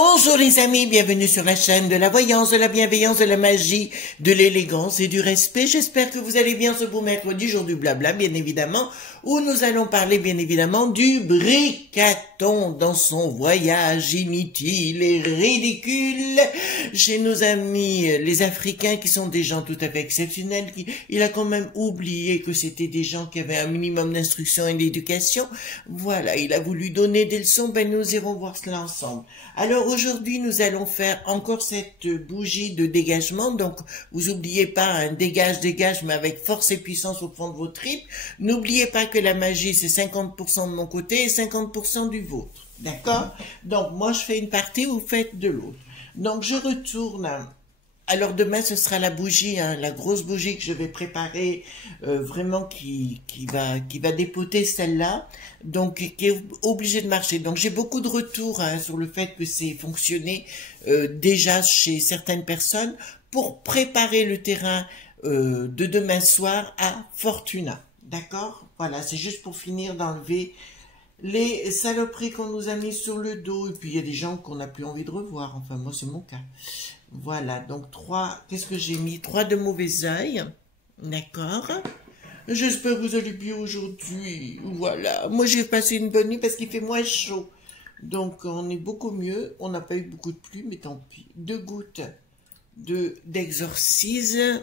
Bonjour les amis, bienvenue sur la chaîne de la voyance, de la bienveillance, de la magie, de l'élégance et du respect. J'espère que vous allez bien ce beau mercredi, jour du blabla, bien évidemment, où nous allons parler bien évidemment du Bricaton dans son voyage inutile et ridicule chez nos amis les Africains qui sont des gens tout à fait exceptionnels. Il a quand même oublié que c'était des gens qui avaient un minimum d'instruction et d'éducation. Voilà, il a voulu donner des leçons, ben nous irons voir cela ensemble. Alors aujourd'hui, nous allons faire encore cette bougie de dégagement. Donc, vous oubliez pas un dégage, mais avec force et puissance au fond de vos tripes. N'oubliez pas que la magie, c'est 50% de mon côté et 50% du vôtre. D'accord? Donc, moi, je fais une partie, vous faites de l'autre. Donc, je retourne. Alors demain ce sera la bougie, hein, la grosse bougie que je vais préparer, vraiment qui va dépoter celle-là, donc qui est obligée de marcher. Donc j'ai beaucoup de retours hein, sur le fait que c'est fonctionné déjà chez certaines personnes pour préparer le terrain de demain soir à Fortuna. D'accord? Voilà, c'est juste pour finir d'enlever les saloperies qu'on nous a mis sur le dos. Et puis il y a des gens qu'on n'a plus envie de revoir. Enfin moi c'est mon cas. Voilà, donc qu'est-ce que j'ai mis? 3 de mauvais oeil, d'accord. J'espère que vous allez bien aujourd'hui, voilà. Moi j'ai passé une bonne nuit parce qu'il fait moins chaud. Donc on est beaucoup mieux, on n'a pas eu beaucoup de pluie, mais tant pis. 2 gouttes d'exorcisme.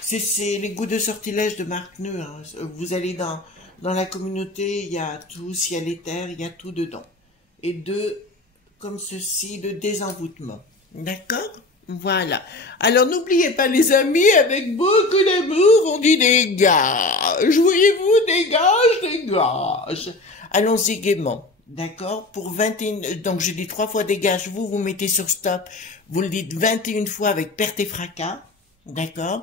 C'est les gouttes de sortilège de Marc Neu, hein. Vous allez dans la communauté, il y a tout, ciel et terre, il y a tout dedans. Et 2, comme ceci, de désenvoûtement. D'accord? Voilà. Alors, n'oubliez pas, les amis, avec beaucoup d'amour, on dit dégage. Voyez-vous, dégage. Allons-y gaiement. D'accord? Pour 21, donc je dis 3 fois dégage, vous mettez sur stop, vous le dites 21 fois avec perte et fracas. D'accord?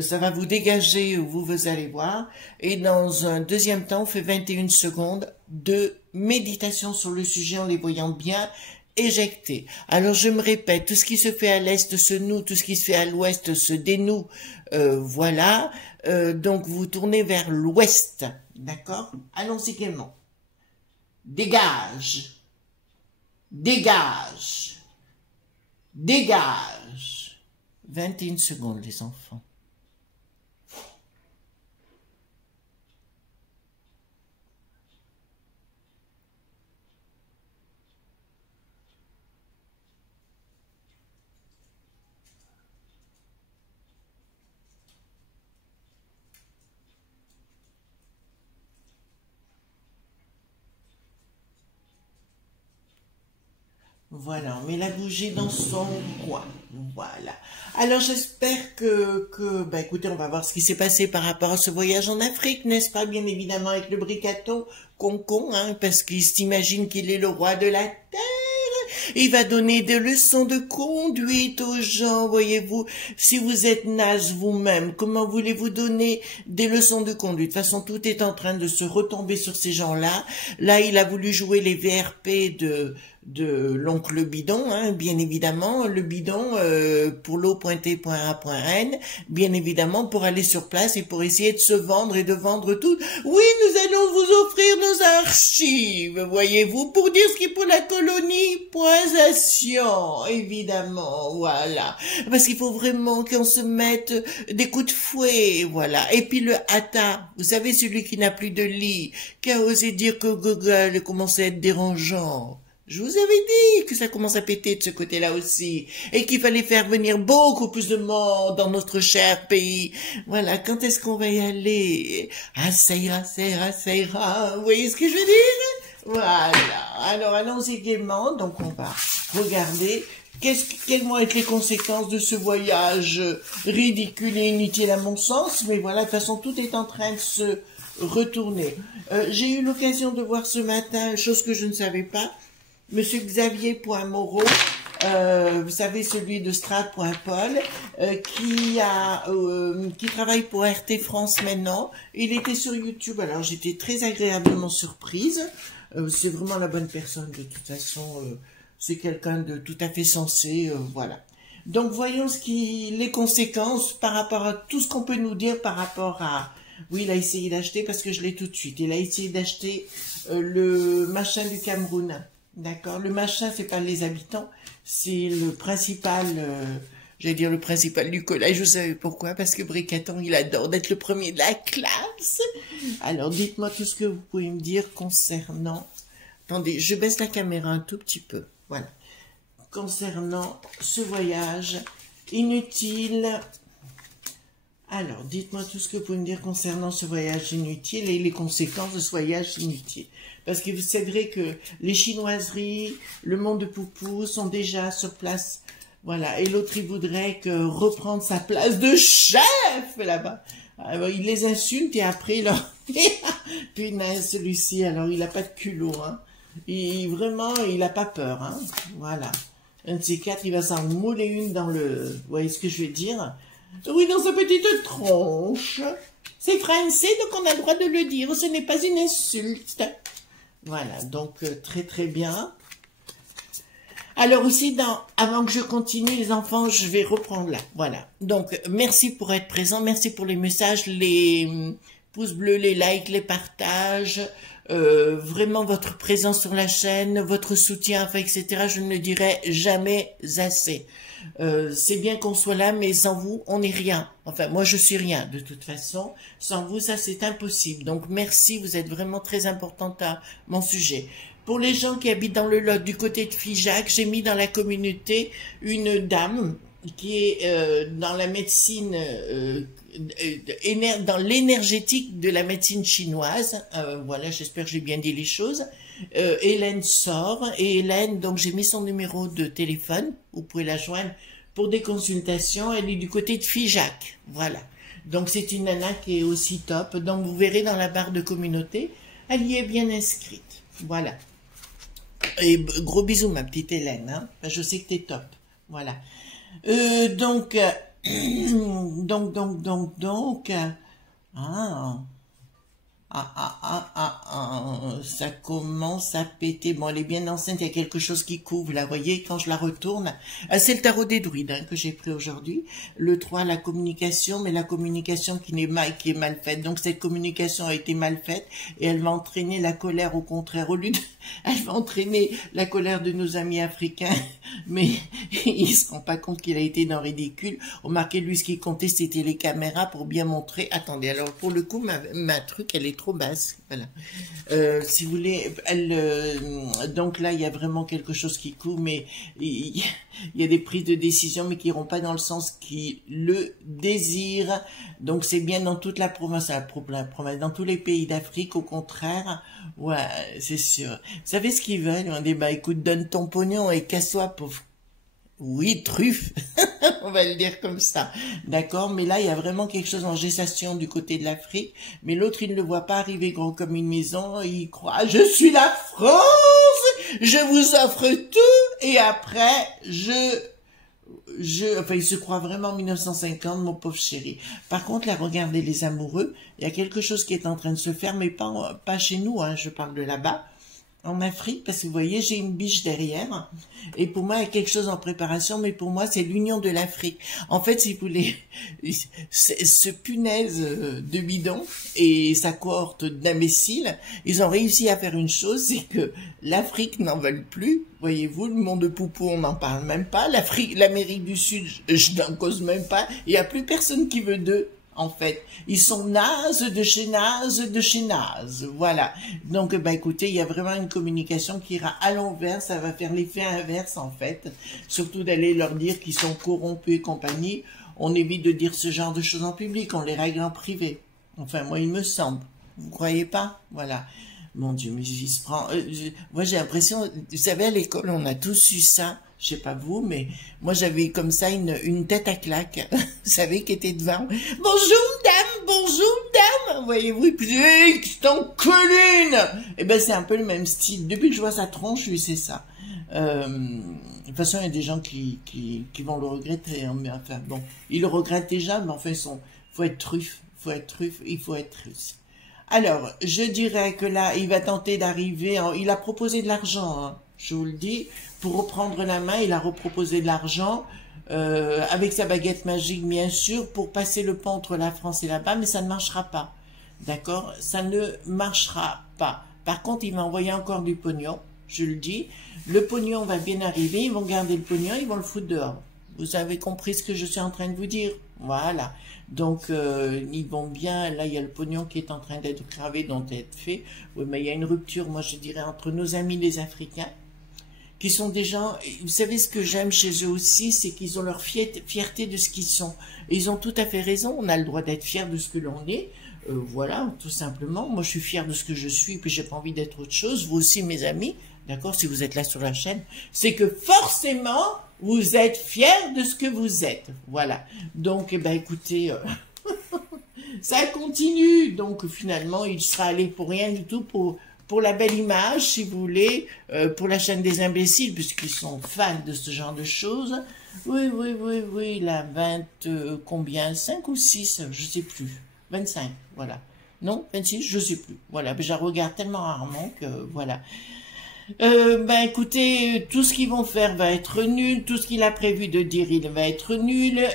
Ça va vous dégager, vous allez voir. Et dans un deuxième temps, on fait 21 secondes de méditation sur le sujet en les voyant bien éjecter. Alors je me répète, tout ce qui se fait à l'est se noue, tout ce qui se fait à l'ouest se dénoue. Voilà. Donc vous tournez vers l'ouest. D'accord? Allons-y gaiement. Dégage. Dégage. Dégage. 21 secondes, les enfants. Voilà, on met la bougie dans son coin. Voilà. Alors j'espère bah écoutez, on va voir ce qui s'est passé par rapport à ce voyage en Afrique, n'est-ce pas, bien évidemment, avec le Bricaton, concon, hein, parce qu'il s'imagine qu'il est le roi de la terre. Il va donner des leçons de conduite aux gens, voyez-vous. Si vous êtes naze vous-même, comment voulez-vous donner des leçons de conduite? De toute façon, tout est en train de se retomber sur ces gens-là. Là, il a voulu jouer les VRP de l'oncle bidon, hein, bien évidemment, le bidon pour l'eau.t.a.n, bien évidemment, pour aller sur place et pour essayer de se vendre et de vendre tout. Oui, nous allons vous offrir nos archives, voyez-vous, pour dire ce qui est pour la colonisation, évidemment, voilà. Parce qu'il faut vraiment qu'on se mette des coups de fouet, voilà. Et puis le hata, vous savez, celui qui n'a plus de lit, qui a osé dire que Google commençait à être dérangeant. Je vous avais dit que ça commence à péter de ce côté-là aussi, et qu'il fallait faire venir beaucoup plus de monde dans notre cher pays. Voilà, quand est-ce qu'on va y aller? Ah, ça ira, vous voyez ce que je veux dire? Voilà, alors allons-y gaiement, donc on va regarder quelles vont être les conséquences de ce voyage ridicule et inutile à mon sens, mais voilà, de toute façon, tout est en train de se retourner. J'ai eu l'occasion de voir ce matin, chose que je ne savais pas, Monsieur Xavier.Moreau, vous savez, celui de Strat.Paul, qui travaille pour RT France maintenant. Il était sur YouTube, alors j'étais très agréablement surprise. C'est vraiment la bonne personne, de toute façon. C'est quelqu'un de tout à fait sensé, voilà. Donc voyons les conséquences par rapport à tout ce qu'on peut nous dire par rapport à... Oui, il a essayé d'acheter, parce que je l'ai tout de suite. Il a essayé d'acheter le machin du Cameroun. D'accord? Le machin, c'est pas les habitants, c'est le principal, j'allais dire le principal du collège. Vous savez pourquoi? Parce que Bricaton, il adore d'être le premier de la classe. Alors, dites-moi tout ce que vous pouvez me dire concernant... Attendez, je baisse la caméra un tout petit peu. Voilà. Concernant ce voyage inutile... Alors, dites-moi tout ce que vous pouvez me dire concernant ce voyage inutile et les conséquences de ce voyage inutile. Parce que c'est vrai que les chinoiseries, le monde de Poupou sont déjà sur place. Voilà. Et l'autre, il voudrait que reprendre sa place de chef là-bas. Alors, il les insulte et après, là, punaise, celui-ci, alors, il n'a pas de culot, hein. Vraiment, il n'a pas peur, hein. Voilà. Un de ces quatre, il va s'en mouler une dans le... Vous voyez ce que je veux dire? Oui, dans sa petite tronche. C'est français, donc on a le droit de le dire. Ce n'est pas une insulte. Voilà, donc très très bien. Alors aussi, avant que je continue, les enfants, je vais reprendre là. Voilà. Donc, merci pour être présent. Merci pour les messages, les pouces bleus, les likes, les partages. Vraiment votre présence sur la chaîne, votre soutien, enfin, etc. Je ne le dirai jamais assez. C'est bien qu'on soit là, mais sans vous, on n'est rien. Enfin, moi, je suis rien, de toute façon. Sans vous, ça, c'est impossible. Donc, merci, vous êtes vraiment très importante à mon sujet. Pour les gens qui habitent dans le Lot, du côté de Figeac, j'ai mis dans la communauté une dame qui est dans la médecine, dans l'énergétique de la médecine chinoise. Voilà, j'espère que j'ai bien dit les choses. Hélène sort, et Hélène, donc j'ai mis son numéro de téléphone, vous pouvez la joindre pour des consultations. Elle est du côté de Figeac, voilà. Donc c'est une nana qui est aussi top, donc vous verrez dans la barre de communauté, elle y est bien inscrite, voilà. Et gros bisous ma petite Hélène, hein. Je sais que t'es top, voilà. Donc, ça commence à péter. Bon, elle est bien enceinte, il y a quelque chose qui couvre, là, vous voyez, quand je la retourne. C'est le tarot des druides, hein, que j'ai pris aujourd'hui. Le 3, la communication, mais la communication qui est mal faite. Donc, cette communication a été mal faite, et elle va entraîner la colère, au contraire, au lieu de... Elle va entraîner la colère de nos amis africains, mais il se rend pas compte qu'il a été dans le ridicule. Remarquez, lui, ce qui comptait, c'était les caméras pour bien montrer. Attendez, alors, pour le coup, ma truc, elle est trop basse, voilà. Si vous voulez, donc là, il y a vraiment quelque chose qui court, mais il y a des prises de décision, mais qui iront pas dans le sens qui le désire. Donc, c'est bien dans toute la province, dans tous les pays d'Afrique, au contraire. Ouais, c'est sûr. Vous savez ce qu'ils veulent? On dit, bah, écoute, donne ton pognon et casse-toi, pauvre. Oui, truffe, on va le dire comme ça, d'accord, mais là, il y a vraiment quelque chose en gestation du côté de l'Afrique, mais l'autre, il ne le voit pas arriver gros comme une maison, il croit, je suis la France, je vous offre tout, et après, enfin, il se croit vraiment en 1950, mon pauvre chéri. Par contre, là, regardez les amoureux, il y a quelque chose qui est en train de se faire, mais pas chez nous, hein, je parle de là-bas. En Afrique, parce que vous voyez, j'ai une biche derrière, et pour moi, il y a quelque chose en préparation, mais pour moi, c'est l'union de l'Afrique. En fait, si vous voulez, ce punaise de bidon et sa cohorte d'imbéciles, ils ont réussi à faire une chose, c'est que l'Afrique n'en veut plus. Voyez-vous, le monde de Poupou, on n'en parle même pas. L'Amérique du Sud, je n'en cause même pas. Il n'y a plus personne qui veut d'eux. En fait, ils sont nazes de chez nazes, voilà. Donc, bah écoutez, il y a vraiment une communication qui ira à l'envers, ça va faire l'effet inverse en fait, surtout d'aller leur dire qu'ils sont corrompus et compagnie. On évite de dire ce genre de choses en public, on les règle en privé. Enfin, moi, il me semble. Vous croyez pas? Voilà. Mon Dieu, mais il se prend... moi, j'ai l'impression... Vous savez, à l'école, on a tous eu ça. Je sais pas vous, mais moi, j'avais comme ça une tête à claque. Vous savez, qui était devant. Bonjour, dame, bonjour, dame. Voyez-vous, et puis, hey, t'en colline. Eh ben, c'est un peu le même style. Depuis que je vois sa tronche, oui, c'est ça. De toute façon, il y a des gens qui vont le regretter. Hein, mais enfin, bon, ils le regrettent déjà, mais enfin, faut être truffe, il faut être truffe. Alors, je dirais que là, il va tenter d'arriver, il a proposé de l'argent, hein, je vous le dis, pour reprendre la main, il a reproposé de l'argent, avec sa baguette magique, bien sûr, pour passer le pont entre la France et là-bas, mais ça ne marchera pas, d'accord? Ça ne marchera pas. Par contre, il va envoyer encore du pognon, je le dis. Le pognon va bien arriver, ils vont garder le pognon, ils vont le foutre dehors. Vous avez compris ce que je suis en train de vous dire? Voilà. Donc, ils vont bien, là, il y a le pognon qui est en train d'être gravé, d'être fait. Oui, mais il y a une rupture, moi, je dirais, entre nos amis les Africains, qui sont des gens, vous savez ce que j'aime chez eux aussi, c'est qu'ils ont leur fierté de ce qu'ils sont. Et ils ont tout à fait raison, on a le droit d'être fier de ce que l'on est. Voilà, tout simplement. Moi, je suis fier de ce que je suis, puis j'ai pas envie d'être autre chose. Vous aussi, mes amis, d'accord, si vous êtes là sur la chaîne, c'est que forcément, vous êtes fiers de ce que vous êtes. Voilà. Donc, eh ben, écoutez, ça continue. Donc, finalement, il sera allé pour rien du tout, pour la belle image, si vous voulez, pour la chaîne des imbéciles, puisqu'ils sont fans de ce genre de choses. Oui, la 20, combien, 5 ou 6, je sais plus. 25, voilà. Non, 26, je sais plus. Voilà, je la regarde tellement rarement que, voilà. Ben écoutez, tout ce qu'ils vont faire va être nul, tout ce qu'il a prévu de dire, il va être nul,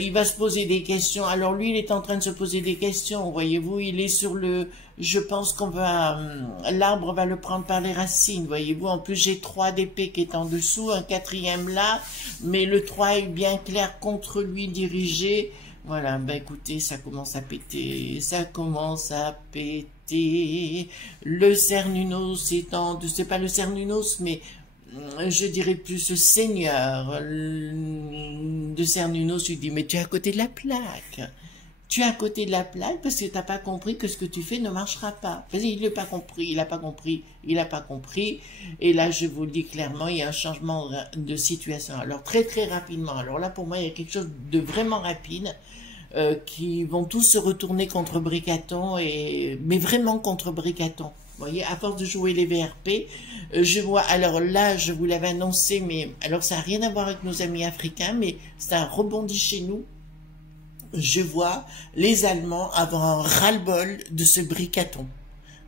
il va se poser des questions. Alors lui, il est en train de se poser des questions, voyez-vous, il est sur le... Je pense qu'on va... l'arbre va le prendre par les racines, voyez-vous. En plus, j'ai 3 d'épée qui est en dessous, un 4e là, mais le 3 est bien clair contre lui dirigé. Voilà, ben écoutez, ça commence à péter, le Cernunnos étant, c'est pas le Cernunnos, mais je dirais plus le seigneur de Cernunnos lui dit, mais tu es à côté de la plaque. Tu es à côté de la plaque parce que tu n'as pas compris que ce que tu fais ne marchera pas. Il n'a pas compris, il n'a pas compris, il n'a pas compris. Et là, je vous le dis clairement, il y a un changement de situation. Alors, très rapidement. Alors là, pour moi, il y a quelque chose de vraiment rapide. Qui vont tous se retourner contre Bricaton, mais vraiment contre Bricaton. Vous voyez, à force de jouer les VRP, je vois, alors là, je vous l'avais annoncé, mais alors ça n'a rien à voir avec nos amis africains, mais ça rebondit chez nous. Je vois les Allemands avoir un ras-le-bol de ce Bricaton.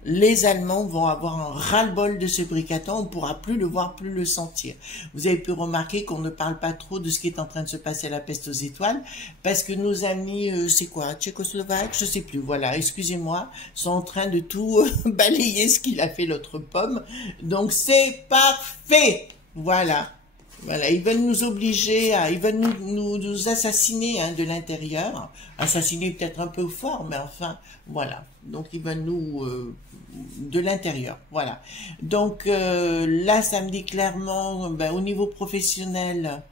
Les Allemands vont avoir un ras-le-bol de ce Bricaton, on ne pourra plus le voir, plus le sentir. Vous avez pu remarquer qu'on ne parle pas trop de ce qui est en train de se passer à la peste aux étoiles, parce que nos amis, c'est quoi, Tchécoslovaques, je sais plus, voilà, excusez-moi, sont en train de tout balayer ce qu'il a fait l'autre pomme. Donc c'est parfait, voilà. Voilà, ils veulent nous obliger à, ils veulent nous assassiner hein, de l'intérieur, assassiner peut-être un peu fort, mais enfin, voilà. Donc ils veulent nous de l'intérieur, voilà. Donc là, ça me dit clairement, ben, au niveau professionnel,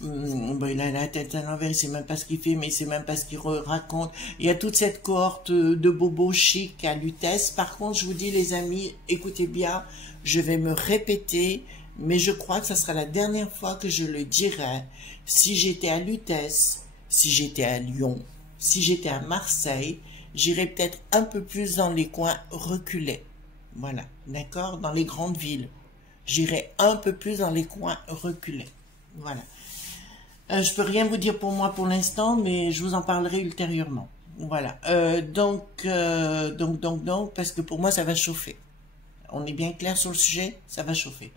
ben, il a la tête à l'envers, il sait même pas ce qu'il fait, mais il sait même pas ce qu'il raconte. Il y a toute cette cohorte de bobos chics à Lutèce. Par contre, je vous dis les amis, écoutez bien, je vais me répéter. Mais je crois que ça sera la dernière fois que je le dirai. Si j'étais à Lutèce, si j'étais à Lyon, si j'étais à Marseille, j'irais peut-être un peu plus dans les coins reculés. Voilà, d'accord? Dans les grandes villes. J'irais un peu plus dans les coins reculés. Voilà. Je peux rien vous dire pour moi pour l'instant, mais je vous en parlerai ultérieurement. Voilà. Donc, parce que pour moi, ça va chauffer. On est bien clair sur le sujet? Ça va chauffer.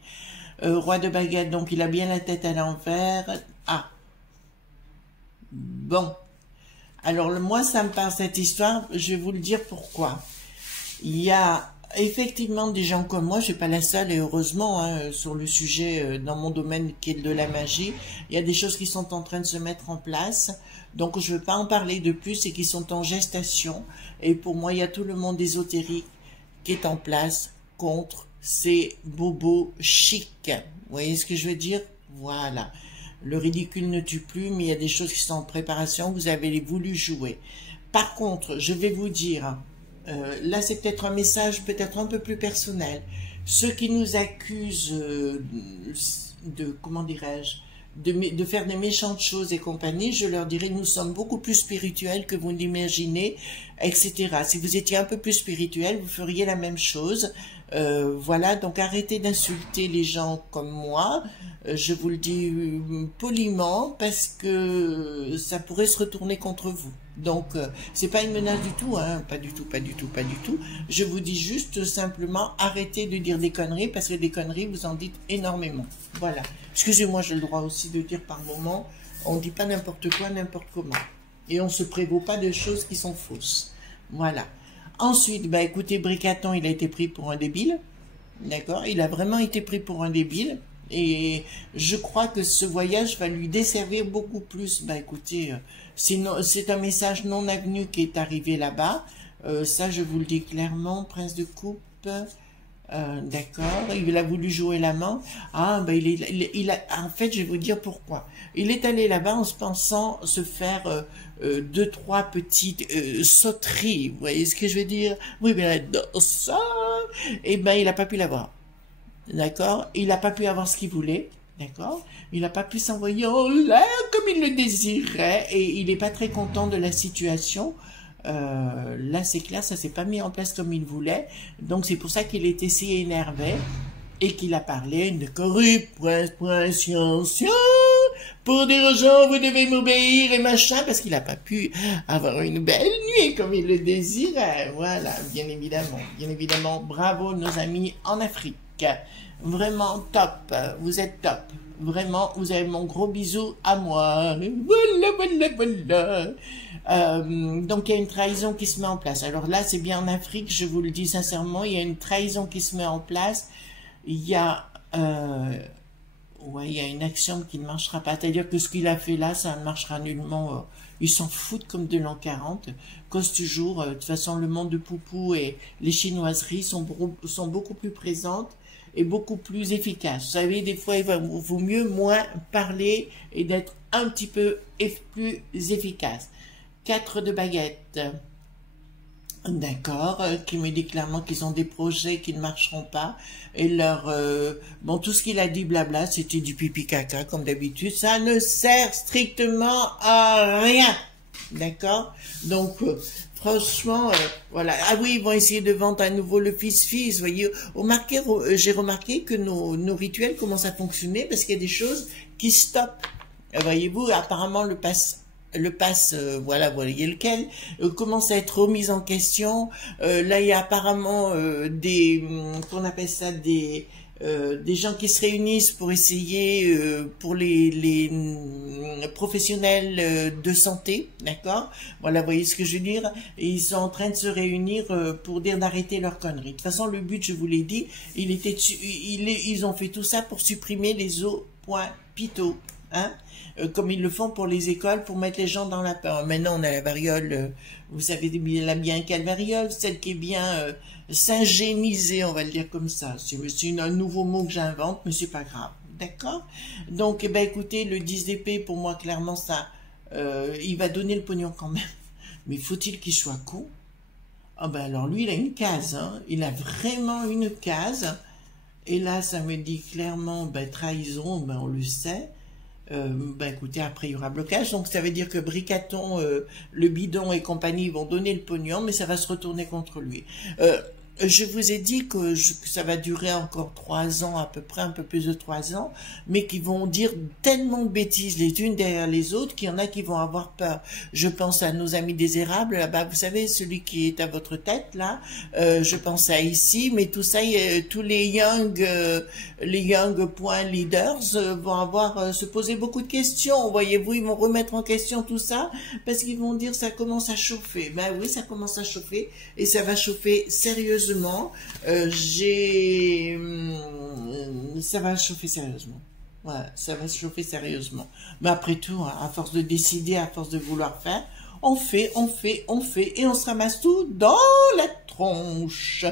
Roi de baguette, donc il a bien la tête à l'envers. Ah. Bon. Alors, moi, ça me parle cette histoire. Je vais vous le dire pourquoi. Il y a effectivement des gens comme moi, je suis pas la seule, et heureusement, hein, sur le sujet, dans mon domaine qui est de la magie, il y a des choses qui sont en train de se mettre en place. Donc, je ne veux pas en parler de plus et qui sont en gestation. Et pour moi, il y a tout le monde ésotérique qui est en place contre ces bobos chics. Vous voyez ce que je veux dire? Voilà. Le ridicule ne tue plus, mais il y a des choses qui sont en préparation. Vous avez voulu jouer. Par contre, je vais vous dire, là c'est peut-être un message peut-être un peu plus personnel. Ceux qui nous accusent de, comment dirais-je, de faire des méchantes choses et compagnie, je leur dirais, nous sommes beaucoup plus spirituels que vous l'imaginez, etc. Si vous étiez un peu plus spirituel, vous feriez la même chose. Voilà, donc arrêtez d'insulter les gens comme moi, je vous le dis poliment, parce que ça pourrait se retourner contre vous. Donc, c'est pas une menace du tout, hein, pas du tout, pas du tout, pas du tout. Je vous dis juste simplement, arrêtez de dire des conneries, parce que des conneries, vous en dites énormément. Voilà. Excusez-moi, j'ai le droit aussi de dire par moment, on ne dit pas n'importe quoi, n'importe comment. Et on se prévaut pas de choses qui sont fausses. Voilà. Ensuite, bah écoutez, Bricaton, il a été pris pour un débile. d'accord? Il a vraiment été pris pour un débile. Et je crois que ce voyage va lui desservir beaucoup plus. Bah écoutez, c'est un message non avenu qui est arrivé là-bas. Ça, je vous le dis clairement, Prince de Coupe. D'accord, il a voulu jouer l'amant. Ah, ben en fait, je vais vous dire pourquoi. Il est allé là-bas en se pensant se faire deux, trois petites sauteries. Vous voyez ce que je veux dire? Oui, mais dans ça, et ben, il n'a pas pu l'avoir. D'accord? Il n'a pas pu avoir ce qu'il voulait. D'accord? Il n'a pas pu s'envoyer en l'air comme il le désirait. Et il n'est pas très content de la situation. Là, c'est clair, ça s'est pas mis en place comme il voulait. Donc, c'est pour ça qu'il était si énervé et qu'il a parlé de corrupt, pour dire aux gens, vous devez m'obéir et machin, parce qu'il n'a pas pu avoir une belle nuit comme il le désirait. Voilà, bien évidemment. Bien évidemment, bravo nos amis en Afrique. Vraiment top. Vous êtes top. Vraiment, vous avez mon gros bisou à moi. Voilà, voilà, voilà. Donc, il y a une trahison qui se met en place. Alors là, c'est bien en Afrique, je vous le dis sincèrement, il y a une trahison qui se met en place. Il y a... ouais, il y a une action qui ne marchera pas. C'est-à-dire que ce qu'il a fait là, ça ne marchera nullement. Ils s'en foutent comme de l'an 40. Cause toujours, de toute façon, le monde de Poupou et les chinoiseries sont beaucoup plus présentes et beaucoup plus efficaces. Vous savez, des fois, il vaut mieux moins parler et d'être un petit peu plus efficace. 4 de baguettes. D'accord, qui me dit clairement qu'ils ont des projets qui ne marcheront pas. Et bon, tout ce qu'il a dit, blabla, c'était du pipi caca, comme d'habitude. Ça ne sert strictement à rien. D'accord? Donc, franchement, voilà. Ah oui, ils vont essayer de vendre à nouveau le fils-fils. Voyez, j'ai remarqué que nos rituels commencent à fonctionner parce qu'il y a des choses qui stoppent. Voyez-vous, apparemment, le pass, voilà, vous voyez lequel, commence à être remis en question. Là, il y a apparemment qu'on appelle ça des gens qui se réunissent pour essayer, pour les professionnels de santé, d'accord? Voilà, vous voyez ce que je veux dire? Et ils sont en train de se réunir pour dire d'arrêter leurs conneries. De toute façon, le but, je vous l'ai dit, ils ont fait tout ça pour supprimer les hôpitaux, hein? Comme ils le font pour les écoles, pour mettre les gens dans la peur. Maintenant, on a la variole, vous savez bien quelle variole, celle qui est bien syngénisée, on va le dire comme ça. C'est un nouveau mot que j'invente, mais c'est pas grave. D'accord? Donc, eh ben, écoutez, le 10 d'épée, pour moi, clairement, ça, il va donner le pognon quand même. Mais faut-il qu'il soit con? Ah ben alors, lui, il a une case, hein. Il a vraiment une case. Et là, ça me dit clairement, ben, trahison, ben, on le sait. Ben écoutez, après il y aura blocage, donc ça veut dire que Bricaton, le bidon et compagnie vont donner le pognon, mais ça va se retourner contre lui. Je vous ai dit que ça va durer encore 3 ans à peu près, un peu plus de 3 ans, mais qui vont dire tellement de bêtises les unes derrière les autres qu'il y en a qui vont avoir peur. Je pense à nos amis des érables, là-bas, vous savez, celui qui est à votre tête, là, je pense à ici, mais tout ça, tous les young point leaders vont se poser beaucoup de questions, voyez-vous, ils vont remettre en question tout ça, parce qu'ils vont dire ça commence à chauffer. Ben oui, ça commence à chauffer, et ça va chauffer sérieusement. Ça va chauffer sérieusement. Ouais, ça va se chauffer sérieusement. Mais après tout, hein, à force de décider, à force de vouloir faire, on fait, et on se ramasse tout dans la tronche.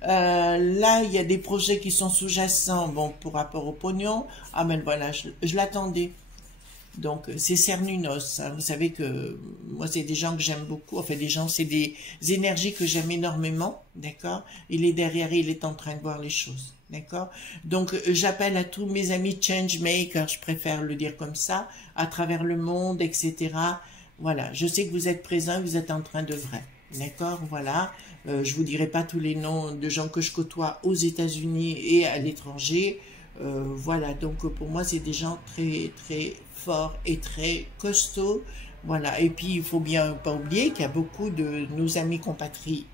Là, il y a des projets qui sont sous-jacents, bon, pour rapport au pognon. Ah, mais voilà, je l'attendais. Donc, c'est Cernunos, hein. Vous savez que moi, c'est des gens que j'aime beaucoup. Enfin, c'est des énergies que j'aime énormément, d'accord? Il est derrière, il est en train de voir les choses, d'accord? Donc, j'appelle à tous mes amis changemakers, je préfère le dire comme ça, à travers le monde, etc. Voilà, je sais que vous êtes présents, vous êtes en train de vrai, d'accord? Voilà, je vous dirai pas tous les noms de gens que je côtoie aux États-Unis et à l'étranger. Voilà, donc pour moi, c'est des gens très, très forts et très costauds. Voilà, et puis il faut bien pas oublier qu'il y a beaucoup de nos amis compatriotes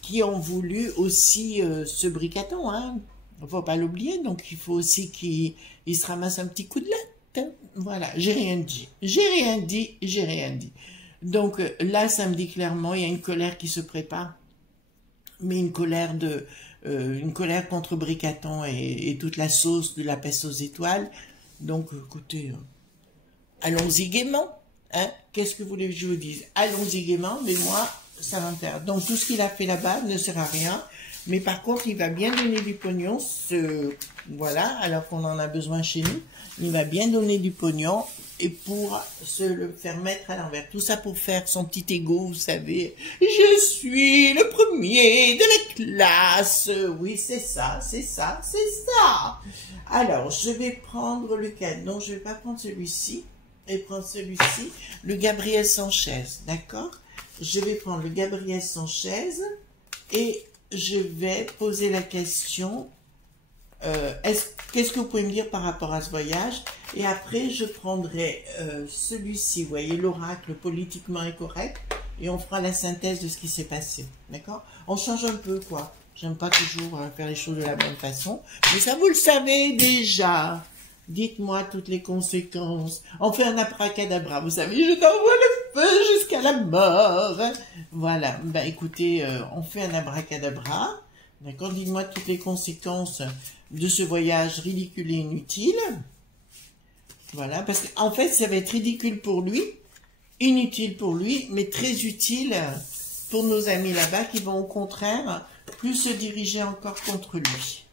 qui ont voulu aussi ce Bricaton, hein. Il faut pas l'oublier, donc il faut aussi qu'il se ramasse un petit coup de latte. Voilà, j'ai rien dit. Donc là, ça me dit clairement, il y a une colère qui se prépare, mais une colère une colère contre Bricaton et toute la sauce de la peste aux étoiles. Donc, écoutez, allons-y gaiement. Hein? Qu'est-ce que vous voulez que je vous dise? Allons-y gaiement, mais moi, ça va me faire. Donc, tout ce qu'il a fait là-bas ne sert à rien. Mais par contre, il va bien donner du pognon. Voilà, alors qu'on en a besoin chez nous. Il va bien donner du pognon et pour se le faire mettre à l'envers. Tout ça pour faire son petit ego, vous savez. Je suis le premier de la classe. Oui, c'est ça, c'est ça, c'est ça. Alors, je vais prendre le cas. Non, je vais pas prendre celui-ci. Et prendre celui-ci. Le Gabriel Sanchez, d'accord? Je vais prendre le Gabriel Sanchez et je vais poser la question. Qu'est-ce que vous pouvez me dire par rapport à ce voyage? Et après, je prendrai celui-ci, vous voyez, l'oracle politiquement incorrect, et on fera la synthèse de ce qui s'est passé, d'accord? On change un peu, quoi. J'aime pas toujours faire les choses de la bonne façon, mais ça, vous le savez déjà. Dites-moi toutes les conséquences. On fait un abracadabra, vous savez, je t'envoie le feu jusqu'à la mort. Voilà, ben écoutez, on fait un abracadabra, d'accord? Dites-moi toutes les conséquences de ce voyage ridicule et inutile. Voilà, parce qu'en fait, ça va être ridicule pour lui, inutile pour lui, mais très utile pour nos amis là-bas qui vont au contraire plus se diriger encore contre lui.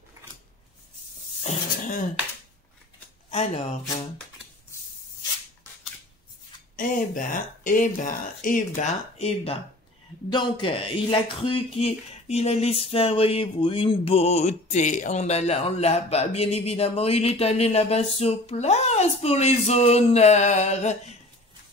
Alors, eh ben. Donc, il a cru qu'il allait se faire, voyez-vous, une beauté en allant là-bas. Bien évidemment, il est allé là-bas sur place pour les honneurs.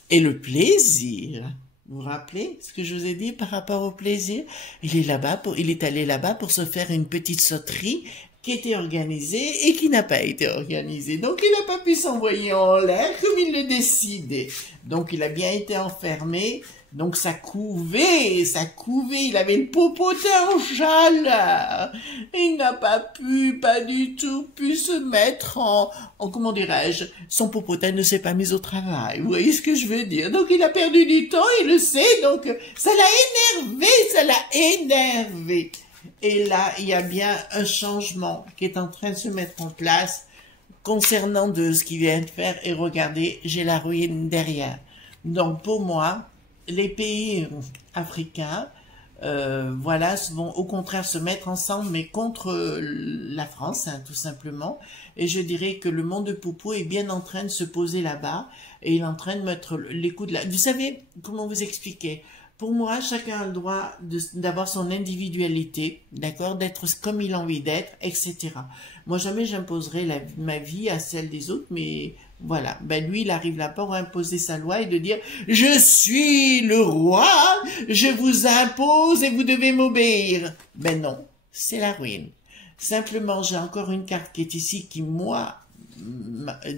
Et le plaisir. Vous vous rappelez ce que je vous ai dit par rapport au plaisir? Il est allé là-bas pour se faire une petite sauterie qui était organisée et qui n'a pas été organisée. Donc, il n'a pas pu s'envoyer en l'air comme il le décidait. Donc, il a bien été enfermé. Donc, ça couvait, il avait le popotin en chaleur. Il n'a pas du tout pu se mettre en comment dirais-je, son popotin ne s'est pas mis au travail. Vous voyez ce que je veux dire? Donc, il a perdu du temps, il le sait, donc, ça l'a énervé. Et là, il y a bien un changement qui est en train de se mettre en place concernant de ce qu'il vient de faire. Et regardez, j'ai la ruine derrière. Donc, pour moi, les pays africains, voilà, vont au contraire se mettre ensemble, mais contre la France, hein, tout simplement. Et je dirais que le monde de Poupou est bien en train de se poser là-bas, et il est en train de mettre les coups de la... Vous savez, comment vous expliquer? Pour moi, chacun a le droit d'avoir son individualité, d'accord, d'être comme il a envie d'être, etc. Moi, jamais j'imposerai ma vie à celle des autres, mais voilà. Ben lui, il arrive là pour imposer sa loi et de dire « Je suis le roi, je vous impose et vous devez m'obéir. » Ben non, c'est la ruine. Simplement, j'ai encore une carte qui est ici qui, moi,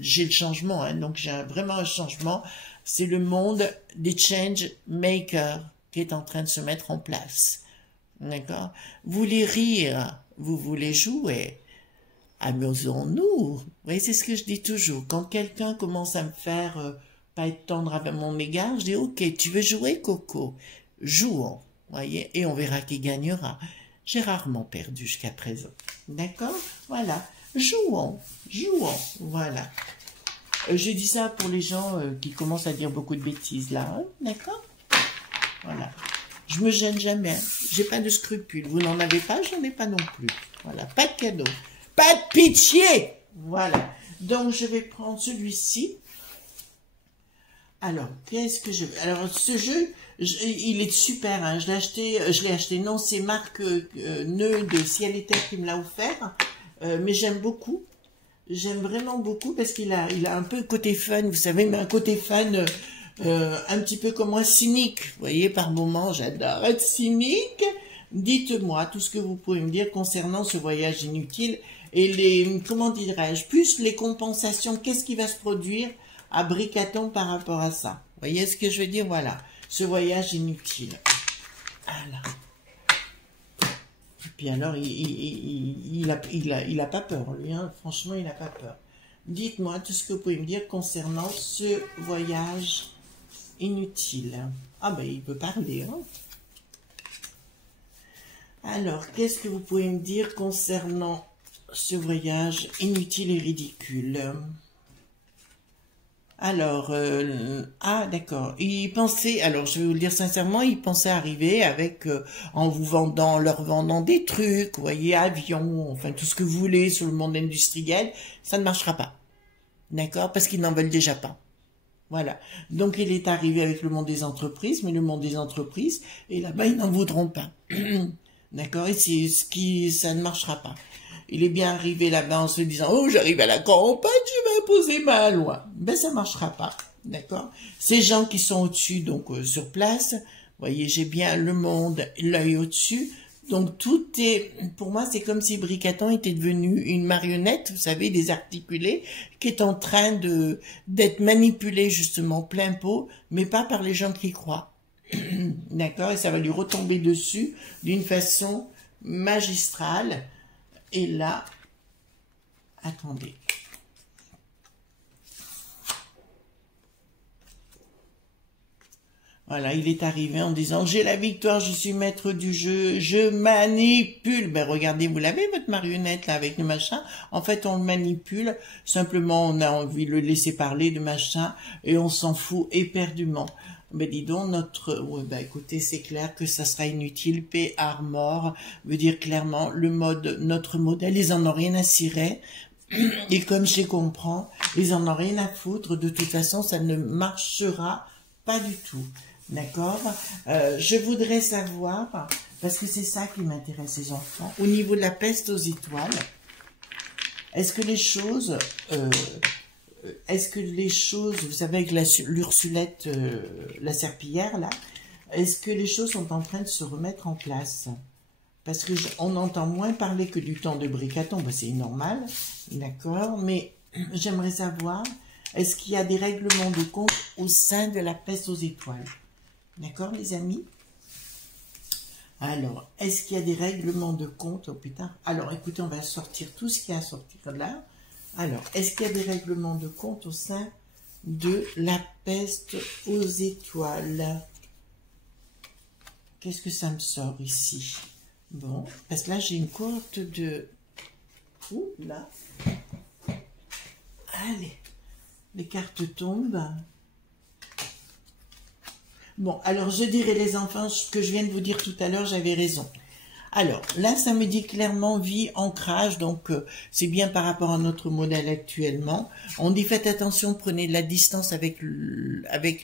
j'ai le changement, hein, donc j'ai vraiment un changement. C'est le monde des change makers qui est en train de se mettre en place. D'accord? Vous voulez rire, vous voulez jouer. Amusons-nous. Vous voyez, c'est ce que je dis toujours. Quand quelqu'un commence à me faire pas être tendre avec mon égard, je dis, ok, tu veux jouer, Coco? Jouons. Voyez, et on verra qui gagnera. J'ai rarement perdu jusqu'à présent. D'accord? Voilà. Jouons. Voilà. J'ai dit ça pour les gens qui commencent à dire beaucoup de bêtises, là. Hein? D'accord? Voilà. Je me gêne jamais. J'ai pas de scrupules. Vous n'en avez pas, j'en ai pas non plus. Voilà. Pas de cadeau. Pas de pitié. Voilà. Donc, je vais prendre celui-ci. Alors, qu'est-ce que je... Alors, ce jeu, il est super. Hein. Je l'ai acheté. Non, c'est Marc Neu de Ciel et Terre qui me l'a offert. Mais j'aime beaucoup. J'aime vraiment beaucoup parce qu'il a un peu le côté fun, vous savez, mais un côté fun un petit peu comme moi, cynique. Vous voyez, par moments, j'adore être cynique. Dites-moi tout ce que vous pouvez me dire concernant ce voyage inutile et les, comment dirais-je, plus les compensations, qu'est-ce qui va se produire à Bricaton par rapport à ça. Vous voyez ce que je veux dire? Voilà, ce voyage inutile. Voilà. Et puis alors, il a pas peur, lui, hein. Franchement, il n'a pas peur. Dites-moi tout ce que vous pouvez me dire concernant ce voyage inutile. Ah ben, il peut parler, hein. Alors, qu'est-ce que vous pouvez me dire concernant ce voyage inutile et ridicule? Alors, d'accord. Il pensait, alors je vais vous le dire sincèrement, il pensait arriver avec, en vous vendant, leur vendant des trucs, vous voyez, avions, enfin tout ce que vous voulez sur le monde industriel, ça ne marchera pas. D'accord? Parce qu'ils n'en veulent déjà pas. Voilà. Donc il est arrivé avec le monde des entreprises, mais le monde des entreprises, et là-bas, ils n'en voudront pas. D'accord? Et c'est ce qui, ça ne marchera pas. Il est bien arrivé là-bas en se disant, oh, j'arrive à la campagne, je vais imposer ma loi. Ben, ça marchera pas. D'accord? Ces gens qui sont au-dessus, donc, sur place, voyez, j'ai bien le monde, l'œil au-dessus. Donc, tout est, pour moi, c'est comme si Bricaton était devenu une marionnette, vous savez, désarticulée, qui est en train d'être manipulée, justement, plein pot, mais pas par les gens qui y croient. D'accord? Et ça va lui retomber dessus d'une façon magistrale. Et là, attendez. Voilà, il est arrivé en disant, j'ai la victoire, je suis maître du jeu, je manipule. Ben regardez, vous l'avez votre marionnette là avec le machin. En fait, on le manipule, simplement on a envie de le laisser parler de machin et on s'en fout éperdument. Ben dis donc, ouais, ben écoutez, c'est clair que ça sera inutile. Paix, mort veut dire clairement notre modèle, ils en ont rien à cirer. Et comme je les comprends, ils en ont rien à foutre. De toute façon, ça ne marchera pas du tout. D'accord? Je voudrais savoir, parce que c'est ça qui m'intéresse les enfants, au niveau de la peste aux étoiles, est-ce que les choses, vous savez, avec l'Ursulette, la serpillière, là, est-ce que les choses sont en train de se remettre en place? Parce que on entend moins parler que du temps de Bricaton, ben, c'est normal, d'accord, mais j'aimerais savoir, est-ce qu'il y a des règlements de compte au sein de la peste aux étoiles? D'accord, les amis? Alors, est-ce qu'il y a des règlements de compte? Oh putain. Alors, écoutez, on va sortir tout ce qu'il y a à sortir là. Alors, est-ce qu'il y a des règlements de compte au sein de la peste aux étoiles? Qu'est-ce que ça me sort ici? Bon, parce que là, j'ai une cohorte de... Ouh, là. Allez, les cartes tombent. Bon, alors je dirais les enfants, ce que je viens de vous dire tout à l'heure, j'avais raison. Alors, là, ça me dit clairement vie, ancrage, donc c'est bien par rapport à notre modèle actuellement. On dit faites attention, prenez de la distance avec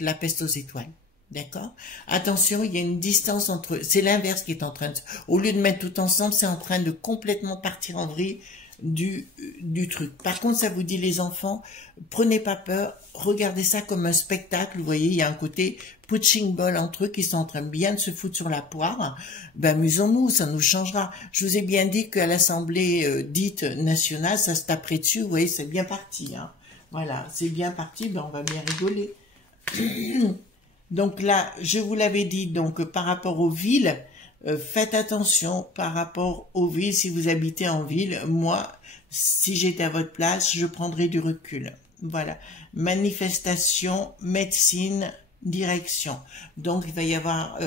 la peste aux étoiles. D'accord? Attention, il y a une distance entre... C'est l'inverse qui est en train de... Au lieu de mettre tout ensemble, c'est en train de complètement partir en vrille du truc. Par contre, ça vous dit les enfants, prenez pas peur, regardez ça comme un spectacle. Vous voyez, il y a un côté punching ball entre eux qui sont en train bien de se foutre sur la poire. Ben, amusons-nous, ça nous changera. Je vous ai bien dit qu'à l'Assemblée dite nationale, ça se taperait dessus. Vous voyez, c'est bien parti. Hein. Voilà, c'est bien parti, ben, on va bien rigoler. Donc là, je vous l'avais dit, donc par rapport aux villes, faites attention par rapport aux villes. Si vous habitez en ville, moi, si j'étais à votre place, je prendrais du recul. Voilà. Manifestation, médecine, direction. Donc, il va y avoir,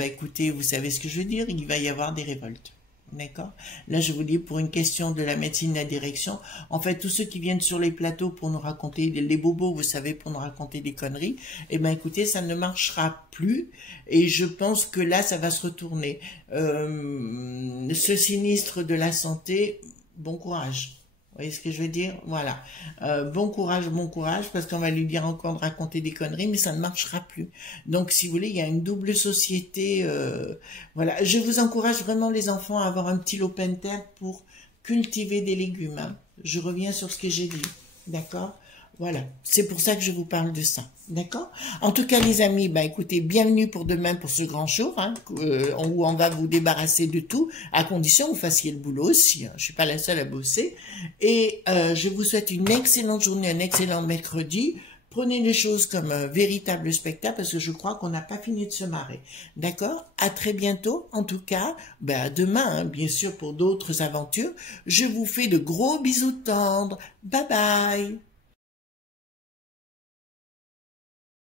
écoutez, vous savez ce que je veux dire, il va y avoir des révoltes. D'accord? Là, je vous dis, pour une question de la médecine, la direction, en fait, tous ceux qui viennent sur les plateaux pour nous raconter, les bobos, vous savez, pour nous raconter des conneries, eh ben, écoutez, ça ne marchera plus, et je pense que là, ça va se retourner. Ce sinistre de la santé, bon courage. Vous voyez ce que je veux dire? Voilà. Bon courage, parce qu'on va lui dire encore de raconter des conneries, mais ça ne marchera plus. Donc, si vous voulez, il y a une double société. Voilà. Je vous encourage vraiment, les enfants, à avoir un petit lopin de terre pour cultiver des légumes. Hein. Je reviens sur ce que j'ai dit. D'accord? Voilà. C'est pour ça que je vous parle de ça. D'accord? En tout cas, les amis, bah, écoutez, bienvenue pour demain pour ce grand jour, hein, où on va vous débarrasser de tout, à condition que vous fassiez le boulot aussi. Hein. Je suis pas la seule à bosser. Et je vous souhaite une excellente journée, un excellent mercredi. Prenez les choses comme un véritable spectacle, parce que je crois qu'on n'a pas fini de se marrer. D'accord? À très bientôt. En tout cas, ben, à demain, hein, bien sûr, pour d'autres aventures. Je vous fais de gros bisous tendres. Bye bye!